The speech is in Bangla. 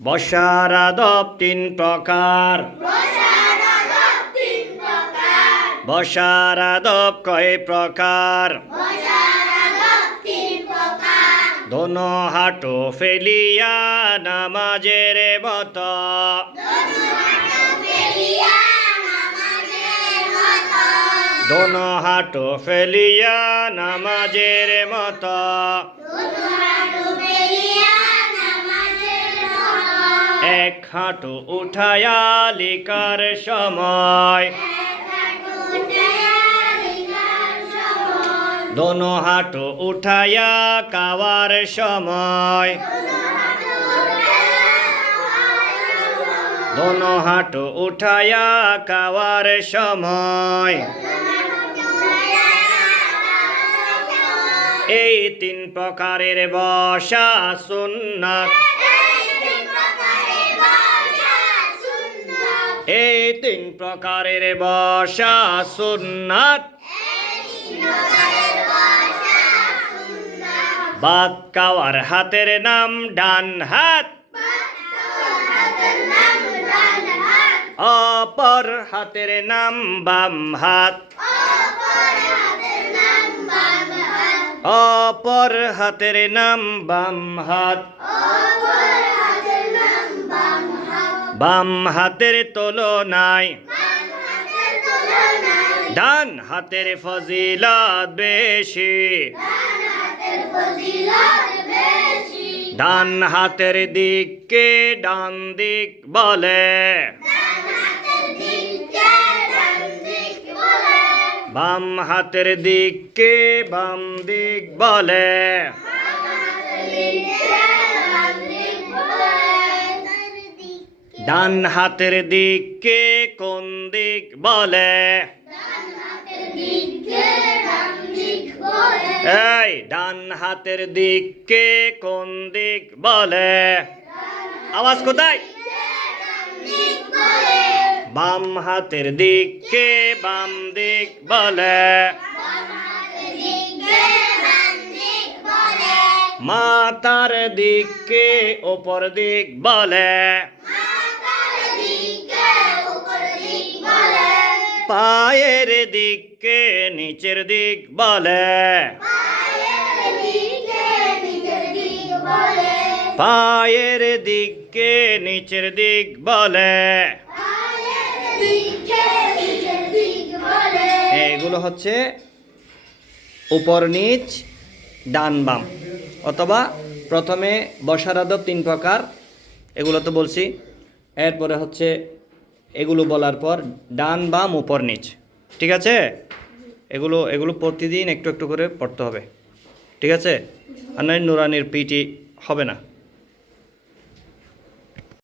বসার আদব তিন প্রকার। বসার আদব কয় প্রকার। দোনো হাঁটো ফেলিয়া নামাজের মত। দোনো হাটো ফেলিয়া নামাজের মত। এক হাঁটু উঠায়া লিকার সময়। দোনো হাঁটু উঠায়া কাওয়ার সময়। দোনো হাঁটু উঠায়া কাওয়ার সময়। এই তিন প্রকারের বসা সুন্নাত। এই তিন প্রকারের বসা সুন্নাত। বাদ কাওয়ার হাতের নাম ডান হাত। অপর হাতের নাম বাম হাত। অপর হাতের নাম বাম হাত। বাম হাতের তুলনায় ডান হাতের ফজিলত বেশি। ডান হাতের দিককে ডান দিক বলে। বাম হাতের দিককে বাম দিক বলে। ডান হাতের দিককে কোন দিক বলে? এই, ডান হাতের দিককে কোন দিক বলে? আওয়াজ কোথায়? বাম হাতের দিককে বাম দিক বলে। মাতার দিককে ওপর দিক বলে। পায়ের দিককে নিচের দিক বলে। পায়ের দিককে নিচের দিক বলে। এগুলো হচ্ছে উপর নিচ, ডান বাম। অথবা প্রথমে বসার আদব তিন প্রকার। এগুলো তো বলছি। এরপরে হচ্ছে এগুলো বলার পর ডান বাম উপর নিচ। ঠিক আছে? এগুলো এগুলো প্রতিদিন একটু একটু করে পড়তে হবে। ঠিক আছে? আর নয়, নুরানির পিটি হবে না।